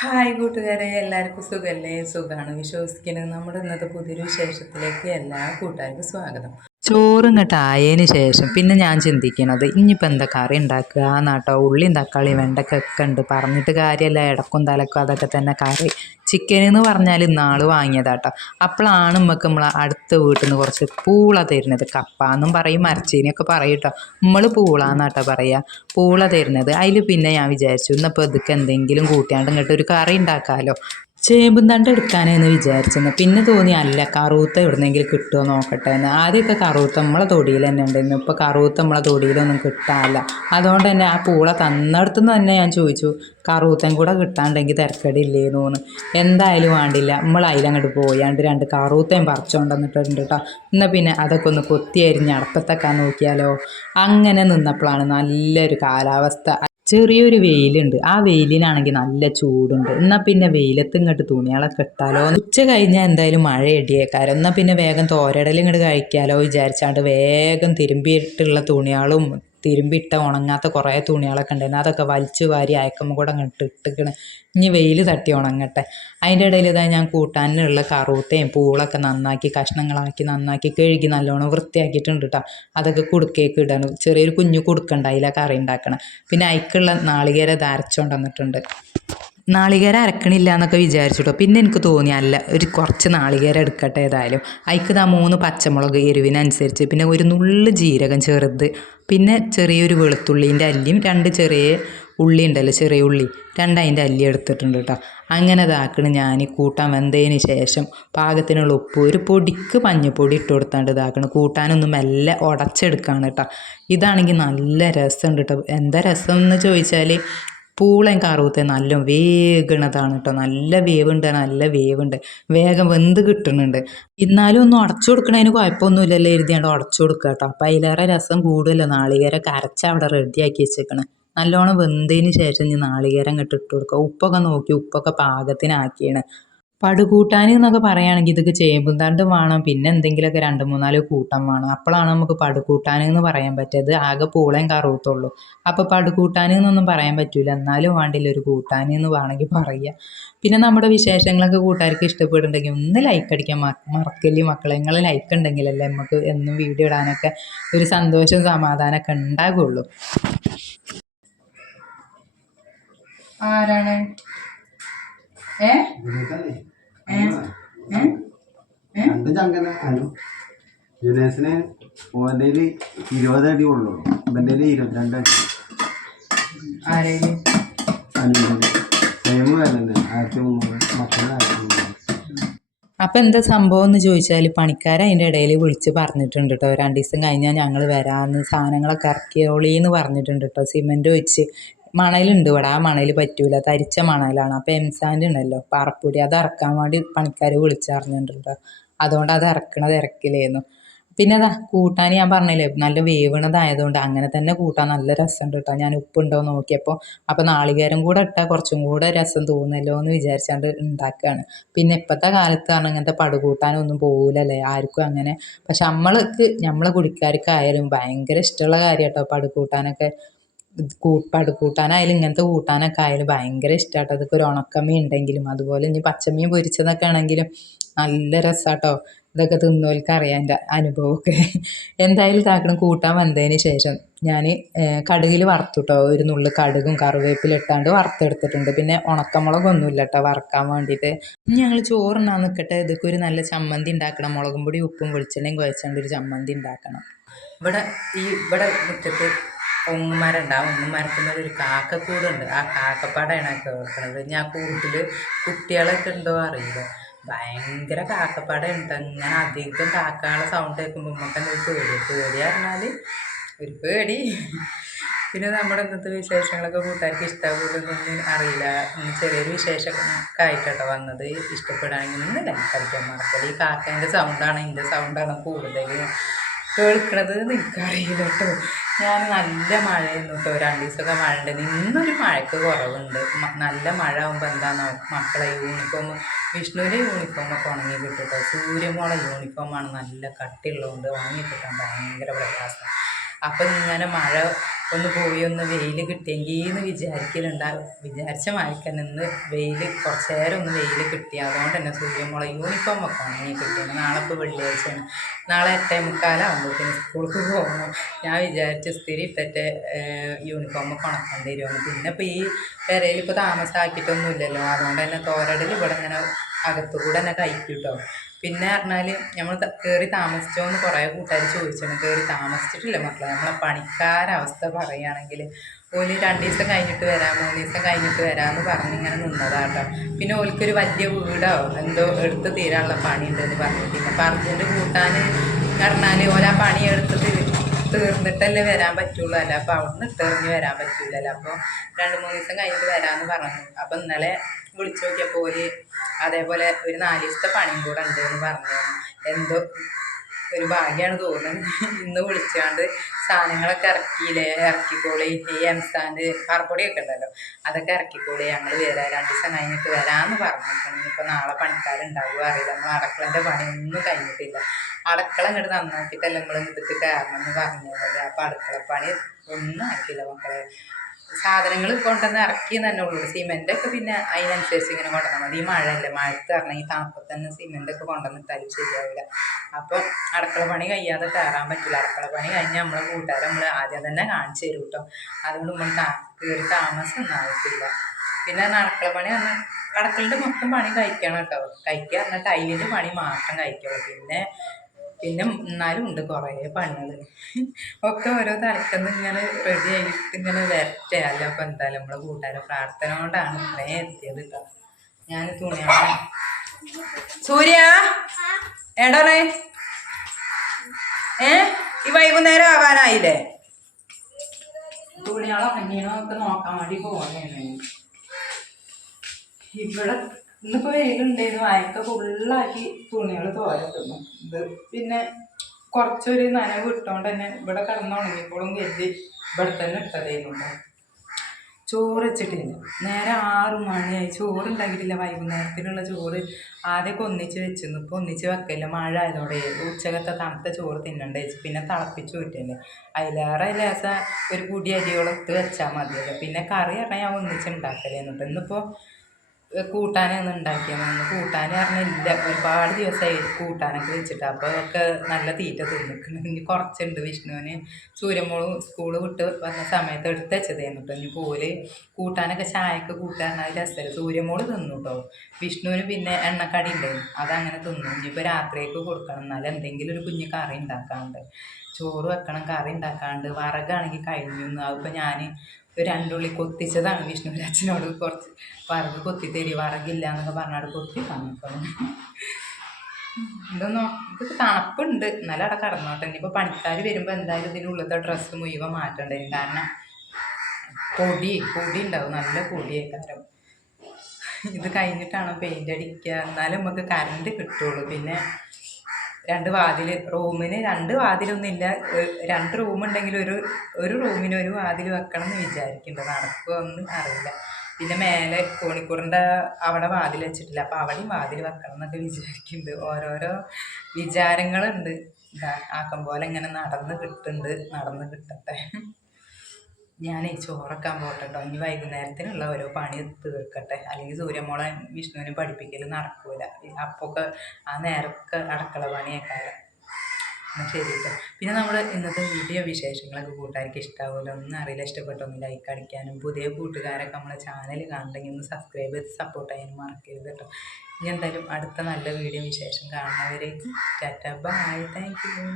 Hi കൂട്ടുകാരെ എല്ലാവർക്കും സുഖമല്ലേ സുഖമാണ് വിശ്വസിക്കുന്നത്. നമ്മുടെ ഇന്നത്തെ പുതിയൊരു വിശേഷത്തിലേക്ക് എല്ലാ കൂട്ടുകാർക്കും സ്വാഗതം. ചോറ് ഇങ്ങോട്ട് ആയതിന് ശേഷം പിന്നെ ഞാൻ ചിന്തിക്കണത് ഇനിയിപ്പോൾ എന്താ കറി ഉണ്ടാക്കുക എന്നാട്ടോ ഉള്ളിയും തക്കാളിയും വെണ്ടക്കൊക്കെ ഉണ്ട് പറഞ്ഞിട്ട് കാര്യമല്ല ഇടക്കും തലക്കും അതൊക്കെ തന്നെ കറി. ചിക്കൻ എന്ന് പറഞ്ഞാൽ ഇന്നാൾ വാങ്ങിയതാട്ടോ. അപ്പോഴാണ് നമുക്ക് നമ്മൾ അടുത്ത വീട്ടിൽ നിന്ന് കുറച്ച് പൂള തരുന്നത്. കപ്പ എന്നും പറയും മരച്ചീനിയൊക്കെ പറയും കേട്ടോ നമ്മൾ പൂള എന്നാട്ടോ പറയുക പൂള തരുന്നത്. അതിൽ പിന്നെ ഞാൻ വിചാരിച്ചു ഇന്നിപ്പോൾ ഇതൊക്കെ എന്തെങ്കിലും കൂട്ടിയാണ്ട് ഇങ്ങോട്ട് ഒരു കറി ഉണ്ടാക്കാമല്ലോ ചേമ്പും തണ്ട് എടുക്കാനെന്ന് വിചാരിച്ചെന്ന് പിന്നെ തോന്നി അല്ല കറുത്ത എവിടുന്നെങ്കിലും കിട്ടുമോ നോക്കട്ടെ എന്ന്. ആദ്യമൊക്കെ കറുത്ത നമ്മളെ തൊടിയിൽ തന്നെ ഉണ്ടായിരുന്നു. ഇപ്പോൾ കറുത്ത നമ്മളെ തൊടിയിലൊന്നും കിട്ടാനില്ല അതുകൊണ്ട് തന്നെ ആ പൂള തന്നിടത്തുനിന്ന് തന്നെ ഞാൻ ചോദിച്ചു കറുത്തൻ കൂടെ കിട്ടാണ്ടെങ്കിൽ തിരക്കടില്ലേന്നു? എന്ന്. എന്തായാലും വേണ്ടില്ല. നമ്മൾ അതിലങ്ങോട്ട് പോയാണ്ട് രണ്ട് കറുത്തയും പറിച്ചുകൊണ്ടുവന്നിട്ടുണ്ട് കേട്ടോ എന്നാൽ പിന്നെ അതൊക്കെ ഒന്ന് കൊത്തി അരിഞ്ഞ് അടപ്പത്തൊക്കെ നോക്കിയാലോ? അങ്ങനെ നിന്നപ്പോഴാണ് നല്ലൊരു കാലാവസ്ഥ. ചെറിയൊരു വെയിലുണ്ട്. ആ വെയിലിനാണെങ്കിൽ നല്ല ചൂടുണ്ട്. എന്നാൽ പിന്നെ വെയിലത്ത് ഇങ്ങോട്ട് തുണികളൊക്കെ ഇട്ടാലോ? ഉച്ച കഴിഞ്ഞാൽ എന്തായാലും മഴ ഇടിയേക്കാരം. എന്നാൽ പിന്നെ വേഗം തോരടൽ ഇങ്ങോട്ട് കഴിക്കാലോ വിചാരിച്ചാണ്ട് വേഗം തിരുമ്പിയിട്ടുള്ള തുണികളും തിരുമ്പിട്ട ഉണങ്ങാത്ത കുറേ തുണികളൊക്കെ ഉണ്ടായിരുന്നു. അതൊക്കെ വലിച്ചു വാരി അയക്കുമ്പോൾ കൂടെ അങ്ങോട്ട് ഇട്ടിക്കണ്. ഇനി വെയിൽ തട്ടി ഉണങ്ങട്ടെ. അതിന്റെ ഇടയിൽ ഇതാ ഞാൻ കൂട്ടാനുള്ള കറുത്തയും പൂളൊക്കെ നന്നാക്കി കഷ്ണങ്ങളാക്കി നന്നാക്കി കഴുകി നല്ലോണം വൃത്തിയാക്കിയിട്ടുണ്ട് കേട്ടോ അതൊക്കെ കുടുക്കേക്ക് ഇടണം. ചെറിയൊരു കുഞ്ഞു കുടുക്കുണ്ടായില്ല കറി ഉണ്ടാക്കണം. പിന്നെ അയക്കുള്ള നാളികേര ഇത് വന്നിട്ടുണ്ട്. നാളികേരം അരക്കണില്ല എന്നൊക്കെ വിചാരിച്ചിട്ടോ. പിന്നെ എനിക്ക് തോന്നി അല്ല ഒരു കുറച്ച് നാളികേരം എടുക്കട്ടെ ഏതായാലും. അതിക്ക് ആ മൂന്ന് പച്ചമുളക് എരിവിനനുസരിച്ച്. പിന്നെ ഒരു നുള്ളു ജീരകം ചെറുത്. പിന്നെ ചെറിയൊരു വെളുത്തുള്ളീന്റെ അല്ലിയും രണ്ട് ചെറിയ ഉള്ളി ഉണ്ടല്ലോ ചെറിയ ഉള്ളി. രണ്ടതിന്റെ അല്ലി എടുത്തിട്ടുണ്ട് കേട്ടോ അങ്ങനെ ഇതാക്കണ് ഞാൻ കൂട്ടാൻ വെന്തതിന് ശേഷം പാകത്തിനുള്ള ഉപ്പ് ഒരു പൊടിക്ക് മഞ്ഞപ്പൊടി ഇട്ട് കൊടുത്താണ്ട് ഇതാക്കണം. കൂട്ടാനൊന്നും മെല്ലെ ഉടച്ചെടുക്കുകയാണ് കേട്ടോ ഇതാണെങ്കിൽ നല്ല രസമുണ്ട് കേട്ടോ എന്താ രസം എന്ന് ചോദിച്ചാൽ പൂളയും കറുവത്തെ നല്ല വേഗണതാണ് കേട്ടോ നല്ല വേവുണ്ട് നല്ല വേവുണ്ട്. വേഗം വെന്ത് കിട്ടുന്നുണ്ട്. എന്നാലും ഒന്നും അടച്ചു കൊടുക്കണതിന് കുഴപ്പമൊന്നുമില്ലല്ലോ എഴുതിയാണ്ട് അടച്ചു കൊടുക്കുക കേട്ടോ അപ്പം അതിലേറെ രസം കൂടുതലോ. നാളികേരം കരച്ച അവിടെ റെഡിയാക്കി വെച്ചേക്കണേ. നല്ലോണം വെന്തതിന് ശേഷം ഇനി നാളികേരം കെട്ടിട്ട് കൊടുക്കുക. ഉപ്പൊക്കെ നോക്കി ഉപ്പൊക്കെ പാകത്തിനാക്കിയാണ്. പടുകൂട്ടാൻ എന്നൊക്കെ പറയുകയാണെങ്കിൽ ഇതൊക്കെ ചേമ്പും തണ്ടും വേണം. പിന്നെ എന്തെങ്കിലുമൊക്കെ രണ്ട് മൂന്നാൽ കൂട്ടം വേണം. അപ്പോഴാണ് നമുക്ക് പടുകൂട്ടാൻ എന്ന് പറയാൻ പറ്റിയത്. ആകെ പൂളയും കറുത്തുള്ളൂ അപ്പോൾ പടുകൂട്ടാൻ എന്നൊന്നും പറയാൻ പറ്റില്ല എന്നാലും വേണ്ടില്ല ഒരു കൂട്ടാൻ എന്ന് വേണമെങ്കിൽ പറയുക. പിന്നെ നമ്മുടെ വിശേഷങ്ങളൊക്കെ കൂട്ടുകാർക്ക് ഇഷ്ടപ്പെടുന്നുണ്ടെങ്കിൽ ഒന്ന് ലൈക്ക് അടിക്കാൻ മറക്കല്ലേ മക്കളെ. നിങ്ങൾ ലൈക്ക് ഉണ്ടെങ്കിലല്ലേ നമുക്ക് എന്നും വീഡിയോ ഇടാനൊക്കെ ഒരു സന്തോഷവും സമാധാനമൊക്കെ ഉണ്ടാകുള്ളൂ ആരാണ്? രണ്ട് ചങ്കന ജുനേസിന് യുനേസിന് ഓന്റെ ഇരുപത് അടി ഉള്ളൂ. ഇവന്റെ ഇരുപത്തിരണ്ട് അടി. സെയിം വരുന്നുണ്ട്. ആയിരത്തി മുന്നൂറ്. മക്കളെ ആയിരത്തി മുന്നൂറ്. അപ്പം എന്താ സംഭവം എന്ന് ചോദിച്ചാൽ പണിക്കാർ അതിന്റെ ഇടയിൽ വിളിച്ച് പറഞ്ഞിട്ടുണ്ട് കേട്ടോ രണ്ട് ദിവസം കഴിഞ്ഞാൽ ഞങ്ങൾ വരാമെന്ന് സാധനങ്ങളൊക്കെ ഇറക്കിയോളി എന്ന് പറഞ്ഞിട്ടുണ്ട് കേട്ടോ സിമെന്റ് വെച്ച് മണലുണ്ട് ഇവിടെ. ആ മണൽ പറ്റൂല. തരിച്ച മണലാണ്. അപ്പോൾ എംസാൻഡ് ഉണ്ടല്ലോ. പാറപ്പൊടി അത് ഇറക്കാൻ വേണ്ടി പണിക്കാർ വിളിച്ചറിഞ്ഞിട്ടുണ്ടോ അതുകൊണ്ട് അത് ഇറക്കണത് ഇറക്കില്ലായിരുന്നു പിന്നെ അതാ കൂട്ടാൻ ഞാൻ പറഞ്ഞില്ലേ നല്ല വേവണതായതുകൊണ്ട് അങ്ങനെ തന്നെ കൂട്ടാൻ നല്ല രസമുണ്ട് കേട്ടോ. ഞാൻ ഉപ്പുണ്ടോ നോക്കിയപ്പോൾ അപ്പോൾ നാളികേരം കൂടെ ഇട്ടാൽ കുറച്ചും കൂടെ രസം തോന്നുമല്ലോ എന്ന് വിചാരിച്ചാണ്ട് ഉണ്ടാക്കുകയാണ്. പിന്നെ ഇപ്പോഴത്തെ കാലത്ത് പറഞ്ഞാൽ ഇങ്ങനത്തെ പടുകൂട്ടാനൊന്നും പോകില്ലല്ലേ ആർക്കും അങ്ങനെ. പക്ഷെ നമ്മൾക്ക് നമ്മളെ കുടിക്കാർക്കായാലും ഭയങ്കര ഇഷ്ടമുള്ള കാര്യം കേട്ടോ പടുകൂട്ടാനൊക്കെ. കൂ പടുകൂട്ടാനായാലും ഇങ്ങനത്തെ കൂട്ടാനൊക്കെ ആയാലും ഭയങ്കര ഇഷ്ടമാട്ടോ അതൊക്കെ ഒരു ഉണക്കമീൻ ഉണ്ടെങ്കിലും അതുപോലെ ഇനി പച്ചമീൻ പൊരിച്ചതൊക്കെ ആണെങ്കിലും നല്ല രസമാട്ടോ ഇതൊക്കെ തിന്നോൽക്ക് അറിയാം എന്റെ അനുഭവമൊക്കെ. എന്തായാലും ഇതാക്കണം കൂട്ടാൻ വന്നതിന് ശേഷം ഞാൻ കടുകിൽ വറുത്തുട്ടോ. ഒരു നുള്ളു കടുകും കറിവേപ്പില ഇട്ടാണ്ട് വറുത്തെടുത്തിട്ടുണ്ട്. പിന്നെ ഉണക്കമുളകൊന്നുമില്ല കേട്ടോ വറുക്കാൻ വേണ്ടിയിട്ട്. ഞങ്ങൾ ചോറുണ്ണാൻ നിൽക്കട്ടെ ഇതൊക്കെ ഒരു നല്ല ചമ്മന്തി ഉണ്ടാക്കണം. മുളകും പൊടി ഉപ്പും വെളിച്ചെണ്ണയും കുഴച്ചാണ്ട് ഒരു ചമ്മന്തി ഉണ്ടാക്കണം. ഇവിടെ ഈ ഇവിടെ മുറ്റത്ത് ഒങ്ങുമരമുണ്ട് ആ ഒങ്ങുമരത്തിന്മേൽ ഒരു കാക്കക്കൂടുണ്ട്. ആ കാക്കപ്പാടയാണ് കേൾക്കുന്നത് ഞാൻ കൂട്ടിൽ കുട്ടികളൊക്കെ ഉണ്ടോ അറിയില്ല. ഭയങ്കര കാക്കപ്പാട ഞാൻ അങ്ങനെ അധികം കാക്കകളെ സൗണ്ട് കേൾക്കുമ്പോൾ നമുക്ക് ഒരു പേടി. പേടി പറഞ്ഞാൽ ഒരു പേടി. പിന്നെ നമ്മുടെ ഇന്നത്തെ വിശേഷങ്ങളൊക്കെ കൂട്ടുകാർക്ക് ഇഷ്ടപ്പെടുന്നൊന്നും അറിയില്ല. ചെറിയൊരു വിശേഷമൊക്കെ ആയിട്ടോ വന്നത്. ഇഷ്ടപ്പെടുകയാണെങ്കിൽ ഒന്ന് ലൈക്ക് അടിക്കാൻ ഈ കാക്കേന്റെ സൗണ്ടാണ് എന്റെ സൗണ്ടാണ് കൂടുതൽ കേൾക്കണത് നിനക്കറിയില്ല കേട്ടോ. ഞാൻ നല്ല മഴയായിരുന്നു കേട്ടോ. രണ്ട് ദിവസമൊക്കെ മഴ ഉണ്ട് ഇന്നൊരു മഴയ്ക്ക് കുറവുണ്ട്. നല്ല മഴ ആകുമ്പോൾ എന്താണെന്നോ മക്കളെ യൂണിഫോം വിഷ്ണുവിന്റെ യൂണിഫോമൊക്കെ ഉണങ്ങി കിട്ടും സൂര്യമോളെ യൂണിഫോമാണ് നല്ല കട്ടിയുള്ളതുകൊണ്ട് ഉണങ്ങി കിട്ടാൻ ഭയങ്കര പ്രയാസം അപ്പം ഇങ്ങനെ മഴ ഒന്ന് പോയി ഒന്ന് വെയിൽ കിട്ടിയെങ്കിൽ എന്ന് വിചാരിക്കലുണ്ടാവും വിചാരിച്ച മാതിരിക്കന്നെ ഇന്ന് വെയിൽ കുറച്ച് നേരം ഒന്ന് വെയിൽ കിട്ടി. അതുകൊണ്ട് തന്നെ സൂര്യമുള യൂണിഫോം ഒക്കെ ഉണങ്ങി കിട്ടിയത് നാളെ ഇപ്പോൾ വെള്ളിയാഴ്ചയാണ്. നാളെ എട്ടേ മുക്കാലാകുമ്പോഴത്തേന് സ്കൂൾക്ക് പോകണം ഞാൻ വിചാരിച്ച സ്ഥിരം ഇപ്പത്തെ യൂണിഫോം ഒക്കെ ഉണക്കേണ്ടി വരുമെന്ന് പിന്നെ ഇപ്പോൾ ഈ പെരയിൽ ഇപ്പോൾ താമസമാക്കിയിട്ടൊന്നും ഇല്ലല്ലോ അതുകൊണ്ട് തന്നെ തോരടൽ ഇവിടെ ഇങ്ങനെ അകത്തുകൂടെ തന്നെ കഴിക്കും കേട്ടോ പിന്നെ പറഞ്ഞാൽ നമ്മൾ കയറി താമസിച്ചോ എന്ന് കുറേ കൂട്ടുകാർ ചോദിച്ചിട്ടുണ്ട് കയറി താമസിച്ചിട്ടില്ല മക്കളെ. നമ്മളെ പണിക്കാര അവസ്ഥ പറയുകയാണെങ്കിൽ ഓൽ രണ്ട് ദിവസം കഴിഞ്ഞിട്ട് വരാം മൂന്ന് ദിവസം കഴിഞ്ഞിട്ട് വരാമെന്ന് പറഞ്ഞ് ഇങ്ങനെ നിന്നതാട്ടോ. പിന്നെ ഓൽക്കൊരു വലിയ വീടോ എന്തോ എടുത്ത് തീരാനുള്ള പണിയുണ്ടെന്ന് പറഞ്ഞു പിന്നെ പറഞ്ഞിട്ട് കൂട്ടാൻ പറഞ്ഞാൽ പണി എടുത്ത് തീർന്നിട്ടല്ലേ വരാൻ പറ്റുള്ളൂ അല്ല? അപ്പോൾ അവിടുന്ന് ഇട്ടെറിഞ്ഞ് വരാൻ പറ്റൂലല്ലോ? അപ്പോൾ രണ്ട് മൂന്ന് ദിവസം കഴിഞ്ഞിട്ട് വരാമെന്ന് പറഞ്ഞു. അപ്പോൾ ഇന്നലെ വിളിച്ചു നോക്കിയപ്പോൾ ഒരു അതേപോലെ ഒരു നാല് ദിവസത്തെ പണിയും കൂടെ ഉണ്ട് എന്ന് പറഞ്ഞു. എന്തോ ഒരു ഭാഗ്യമാണ് തോന്നുന്നത്. ഇന്ന് വിളിച്ചാണ്ട് സാധനങ്ങളൊക്കെ ഇറക്കിയില്ലേ? ഇറക്കിക്കോളി. ഈ എംസാന്റെ പാറപ്പൊടിയൊക്കെ ഉണ്ടല്ലോ. അതൊക്കെ ഇറക്കിക്കോളി. ഞങ്ങൾ വരാം. രണ്ട് ദിവസം കഴിഞ്ഞിട്ട് വരാമെന്ന് പറഞ്ഞിട്ടുണ്ട് ഇനിയിപ്പോൾ നാളെ പണിക്കാരുണ്ടാവുക അറിയില്ല. നമ്മൾ അടക്കളന്റെ പണിയൊന്നും കഴിഞ്ഞിട്ടില്ല. അടക്കള ഇങ്ങോട്ട് നന്നാക്കിയിട്ടല്ല നമ്മൾ ഇങ്ങോട്ട് കയറണം എന്ന് പറഞ്ഞത്. അപ്പോൾ അടുക്കള പണി ഒന്നും ആക്കിയില്ല മക്കളെ. സാധനങ്ങൾ കൊണ്ടുവന്ന് ഇറക്കി തന്നെ ഉള്ളൂ. സിമെന്റ് ഒക്കെ പിന്നെ അതിനനുസരിച്ച് ഇങ്ങനെ കൊണ്ടുവന്നാൽ മതി. ഈ മഴയല്ലേ? മഴത്ത് പറഞ്ഞാൽ ഈ തണുപ്പത്ത് തന്നെ സിമെന്റ് ഒക്കെ കൊണ്ടുവന്നിട്ടാലും ശരിയാവില്ല. അപ്പം അടുക്കള പണി കഴിയാതെ കയറാൻ പറ്റില്ല. അടുക്കള പണി കഴിഞ്ഞാൽ നമ്മളെ കൂട്ടുകാർ നമ്മൾ ആദ്യം തന്നെ കാണിച്ചു തരും കേട്ടോ. അതുകൊണ്ട് നമ്മൾ കയറി താമസം ഒന്നും ആയിട്ടില്ല പിന്നെ അടുക്കള പണി പറഞ്ഞാൽ അടുക്കളയുടെ മൊത്തം പണി കഴിക്കണം കേട്ടോ. കഴിക്കുക പറഞ്ഞാൽ ടൈലിന്റെ പണി മാത്രം കഴിക്കുള്ളൂ. പിന്നെ പിന്നെ എന്നാലും ഉണ്ട് കുറേ പണികൾ ഒക്കെ ഓരോ തലക്കന്ന് ഇങ്ങനെ റെഡി ആയിട്ട് ഇങ്ങനെ വരട്ടെയല്ലോ അപ്പം എന്തായാലും നമ്മളെ കൂട്ടുകാരെ പ്രാർത്ഥന കൊണ്ടാണ് ഇത്രയും എത്തിയത് ഞാൻ തുണിയാണ്. സൂര്യ! എടണേ ഏ? ഈ വൈകുന്നേരം ആവാനായില്ലേ? തുണികളോ കഞ്ഞീനോ ഒക്കെ നോക്കാൻ വേണ്ടി പോകണേണ് ഇവിടെ ഇന്നിപ്പോ വെയിലുണ്ടായിരുന്നു അയക്ക ഫുള്ളാക്കി തുണികൾ തോരത്തുന്നു ഇത് പിന്നെ കുറച്ചൊരു നനവ് ഇട്ടോണ്ട് തന്നെ ഇവിടെ കിടന്നുണങ്ങിയപ്പോഴും കരുതി ഇവിടെ തന്നെ ഇട്ടതായിരുന്നു ചോറ് വെച്ചിട്ടില്ല. നേരെ ആറ് മണിയായി. ചോറ് ഉണ്ടാക്കിയിട്ടില്ല വൈകുന്നേരത്തിനുള്ള ചോറ്. ആദ്യമൊക്കെ ഒന്നിച്ച് വെച്ചിരുന്നു. ഇപ്പോൾ ഒന്നിച്ച് വെക്കില്ല മഴ ആയതോടെ ഉച്ചകത്തെ തണുത്ത ചോറ് തിന്നണ്ട പിന്നെ തിളപ്പിച്ച് ഊറ്റല്ലേ അതിലേറെ ലേസം ഒരു പൊടി അരിയോളം വെച്ചാൽ മതിയല്ലോ. പിന്നെ കറി പറഞ്ഞാൽ ഞാൻ ഒന്നിച്ച് ഉണ്ടാക്കലേന്നു കേട്ടോ ഇന്നിപ്പോൾ ഉണ്ടാക്കിയത് അന്ന് കൂട്ടാൻ പറഞ്ഞില്ല. ഒരുപാട് ദിവസമായി കൂട്ടാനൊക്കെ വെച്ചിട്ട്. അപ്പോൾ ഒക്കെ നല്ല തീറ്റ തിന്നിക്കുന്നു ഇനി കുറച്ചുണ്ട് വിഷ്ണുവിന്. സൂര്യമോളും സ്കൂൾ വിട്ട് വന്ന സമയത്ത് എടുത്ത് വെച്ചതായിരുന്നു കേട്ടോ ഇനി പോൽ കൂട്ടാനൊക്കെ ചായക്ക് കൂട്ടാനായി രസമല്ല സൂര്യമോൾ തിന്നു കേട്ടോ വിഷ്ണുവിന് പിന്നെ എണ്ണക്കടി ഉണ്ടായിരുന്നു. അതങ്ങനെ തിന്നു. ഇനിയിപ്പോൾ രാത്രിയൊക്കെ കൊടുക്കണം. എന്നാലും എന്തെങ്കിലും ഒരു കുഞ്ഞ് കറി ഉണ്ടാക്കാണ്ട് ചോറ് വെക്കണം. കറി ഉണ്ടാക്കാണ്ട് വറകാണെങ്കിൽ കഴിഞ്ഞു. അതിപ്പോൾ ഞാൻ രണ്ടുള്ളി കൊത്തിച്ചതാണ് അച്ഛനോട് കുറച്ച് വറക് കൊത്തി തരി വറകില്ല എന്നൊക്കെ പറഞ്ഞാൽ കൊത്തി തന്നിട്ടുണ്ട്. ഇതൊന്നും ഇതൊക്കെ തണുപ്പുണ്ട്. എന്നാലും അവിടെ കടന്നോട്ടെ. ഇനിയിപ്പോൾ പണിക്കാർ വരുമ്പോൾ എന്തായാലും ഇതിനുള്ളത്തെ ഡ്രസ്സ് മുഴുവൻ മാറ്റേണ്ടി കാരണം പൊടി പൊടി ഉണ്ടാവും. നല്ല പൊടിയേക്കാരം ഇത് കഴിഞ്ഞിട്ടാണ് പെയിന്റ് അടിക്കുക? എന്നാലും നമുക്ക് കറണ്ട് കിട്ടുള്ളൂ. പിന്നെ രണ്ട് വാതിൽ റൂമിന് രണ്ട് വാതിലൊന്നുമില്ല. രണ്ട് റൂം ഉണ്ടെങ്കിൽ ഒരു ഒരു റൂമിന് ഒരു വാതിൽ വെക്കണം എന്ന് വിചാരിക്കുന്നുണ്ട്. നടക്കുമോ ഒന്നും അറിയില്ല. പിന്നെ മേലെ കോണിക്കൂറിന്റെ അവിടെ വാതിൽ വെച്ചിട്ടില്ല. അപ്പോൾ അവിടെയും വാതിൽ വെക്കണം എന്നൊക്കെ വിചാരിക്കുന്നുണ്ട്. ഓരോരോ വിചാരങ്ങളുണ്ട്. ആക്കം പോലെ ഇങ്ങനെ നടന്ന് കിട്ടുന്നുണ്ട്. നടന്ന് കിട്ടട്ടെ. ഞാനേ ചോറക്കാൻ പോട്ടോ ഇനി വൈകുന്നേരത്തിനുള്ള ഓരോ പണി തീർക്കട്ടെ. അല്ലെങ്കിൽ സൂര്യമോളെ വിഷ്ണുവിനെ പഠിപ്പിക്കൽ നടക്കൂല. അപ്പൊക്കെ ആ നേരമൊക്കെ അടക്കള പണിയേക്കാരം. എന്നാൽ ശരി കേട്ടോ പിന്നെ നമ്മൾ ഇന്നത്തെ വീഡിയോ വിശേഷങ്ങളൊക്കെ കൂട്ടുകാർക്ക് ഇഷ്ടാവുമല്ലോ ഒന്നും അറിയില്ല. ഇഷ്ടപ്പെട്ടൊന്നും ലൈക്ക് അടിക്കാനും. പുതിയ കൂട്ടുകാരൊക്കെ നമ്മളെ ചാനൽ കാണണമെങ്കിൽ ഒന്ന് സബ്സ്ക്രൈബ് ചെയ്ത് സപ്പോർട്ട് ചെയ്യാനും മറക്കരുത് കേട്ടോ ഇനി എന്തായാലും അടുത്ത നല്ല വീഡിയോ വിശേഷം കാണുന്നവരേക്ക്. ടാറ്റ. Bye thank you